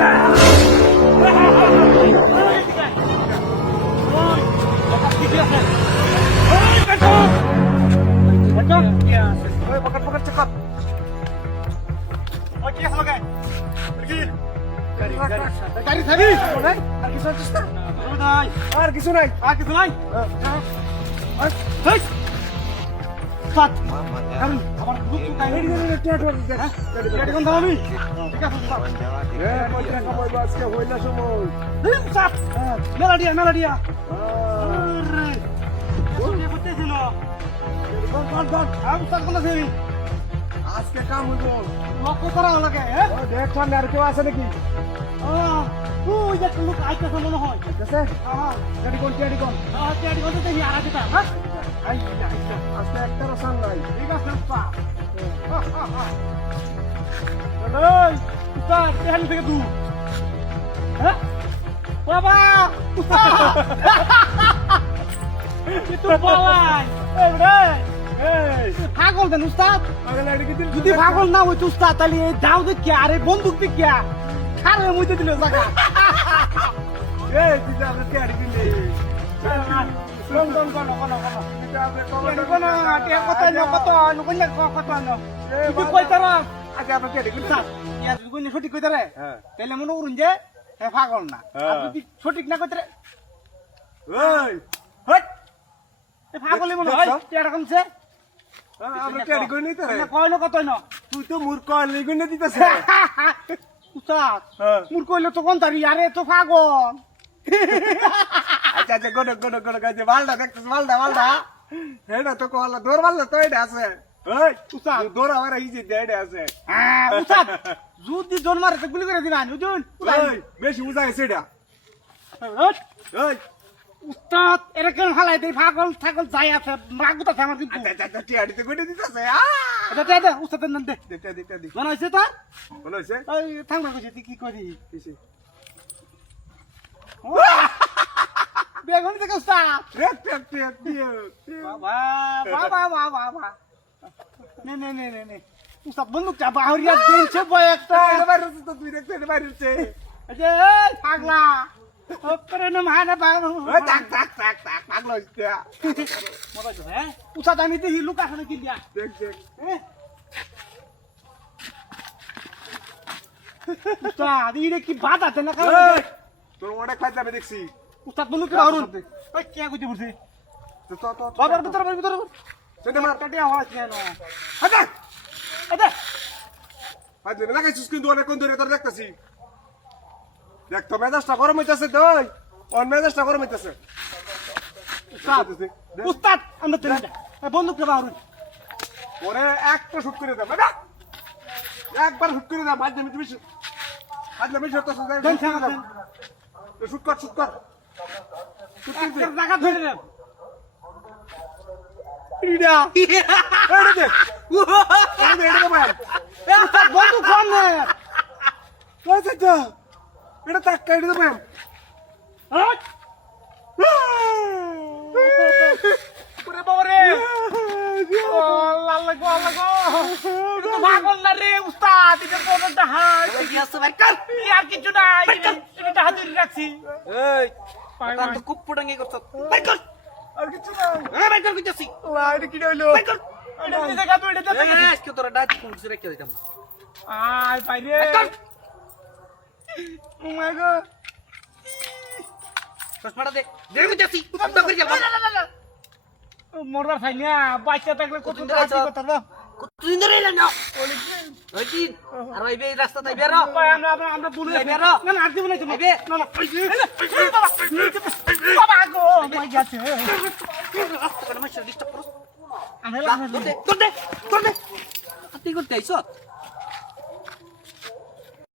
Pakat cekap. Oke, oke. Pergi. Cari tadi. Sunai. Pergi sana. Sunai. Pergi sunai. Pergi sunai. Hei. Cut. Kamu, আমার group তো তাই ready কোন দামি? ঠিক আছে স্যার। কয়টা কমাই আজকে হইলা সময়। স্যার। মেলাডিয়া। আরে। ওকে বলতেছিল। কোন আমি স্যার কোন আছে? আজকে কাম হইব। লক্ষ্য করা লাগে, হ্যাঁ? ও দেখ সামনে আর কেউ আছে নাকি? ওই যে লোক আইতেছে মনে হয়। আইতেছে? হ্যাঁ। গাড়ি কোন? গাড়ি কোন দেখি আর আছে তা, হ্যাঁ? আজকে একটা রসান নাই। ঠিক আছে স্যার। এই, উস্তাদ, এখান থেকে দূর। হ্যাঁ? বাবা! উস্তাদ! কিন্তু বলাই। এই রে! পাগল দেন উস্তাদ, যদি পাগল না হইতো উস্তাদ তাহলে এই দাও দেখিয়া আরে বন্দুক দেখিয়া খারে মইতে দিল জায়গা। এই দিদা আপনি তৈরি দিলে সঠিক কইতারে তাহলে মনে করুন যে পাগল না, যদি সঠিক না কইতারে পাগলই মনে হয় এরকমছে। তুই তো মূর্খ লিগুনে দিতেছে মুর কইলে তো কোন তারি আরে তো পাগল। আচ্ছা আচ্ছা গোড গাইছে মালটা দেখতেছ মালটা এটা তো কলা দৌড় মারলে তো এটা আছে ওই উস্তাদ দৌড় আমার ইজি দেড়ে আছে উস্তাদ যদি জন মারে তো গুলি করে দিবেন বুঝুন। ওই বেশি উজা গেছে এটা ওই উস্তাদ এরকম হালাই দেই পাগল ছাগল যাই আছে রাগুতা আছে আমার কিন্তু। আচ্ছা আচ্ছা টিয়াড়িতে কইতে দিতেছে এটা দে উস্তাদ দেন দে দে মনে হইছে তো মনে হইছে ওই থামবা কইছে তুই কি করি কিসে বেগুন থেকে উস্তাদ রেক বাবা নে উস্তাদ বন্দুক চা বাহরিয়া দিনছে বয় একটা এটা বাইরে তো তুই দেখতে এটা বাইরে এই পাগলা ওপরে না মারা বাবা ওই টাক পাগল হইছে মজা তো হ্যাঁ উস্তাদ আমি দেখি লুকা খানে কি দিয়া দেখ উস্তাদ ইরে কি বাদ আছে না কারণ তোর ওটা খাই যাবে দেখছি উস্তাদ বন্দুক বাহরুন ওই কি কইতে বলছি তো বাবার ভিতর সেটা মার কাটিয়া হওয়া কেন আচ্ছা আচ্ছা আজ লাগাইছিস কিন্তু অনেক কোন ধরে তোর দেখতাছি দেখ তো মেজাজটা গরম হইতাছে তুই অন মেজাজটা গরম হইতাছে উস্তাদ আমরা তেল বন্দুক বাহরুন ওরে একটা শুট করে দাও বাবা একবার শুট করে দাও মাঝে তুমি শুট কর টাকা ধরে দেন ইডা এটা দে এটা ভাই উস্তাদ বন্দুক কম নে আচ্ছা এটা তাক কাটি দে ভাই ওরে বাবা রে আল্লাহ এটা তো পাগল না রে উস্তাদ এটা কোনটা হাই কি আছে ভাই কর আর কিছু নাই এটা হাতুড়ি রাখছি এই পাগল তো খুব পুডাঙ্গি করছ ভাই কর আর কিছু না ভাই কর কইতাছি আল্লাহ এটা কি হইলো ভাই কর এটা কি জায়গা তো এটা এই আজকে তোরা ডাচ কুমছে রেখে দিতাম আয় ভাই রে ও মাই গড চশমাটা দে কইতাছি বন্ধ করে গেল মরবার ভাই না বাচ্চা থাকলে কত রাজি কথা না কতদিন ধরে এলেন না ওই দিন আর ওই রাস্তা তাই বেরো আমরা বলে বেরো না না আর দিব না তুমি আইবে না না বাবা গো মাই গেছে রাস্তা করে মাইশা ডিস্টার্ব করছ আমি তোর দে তুই করতে আইছ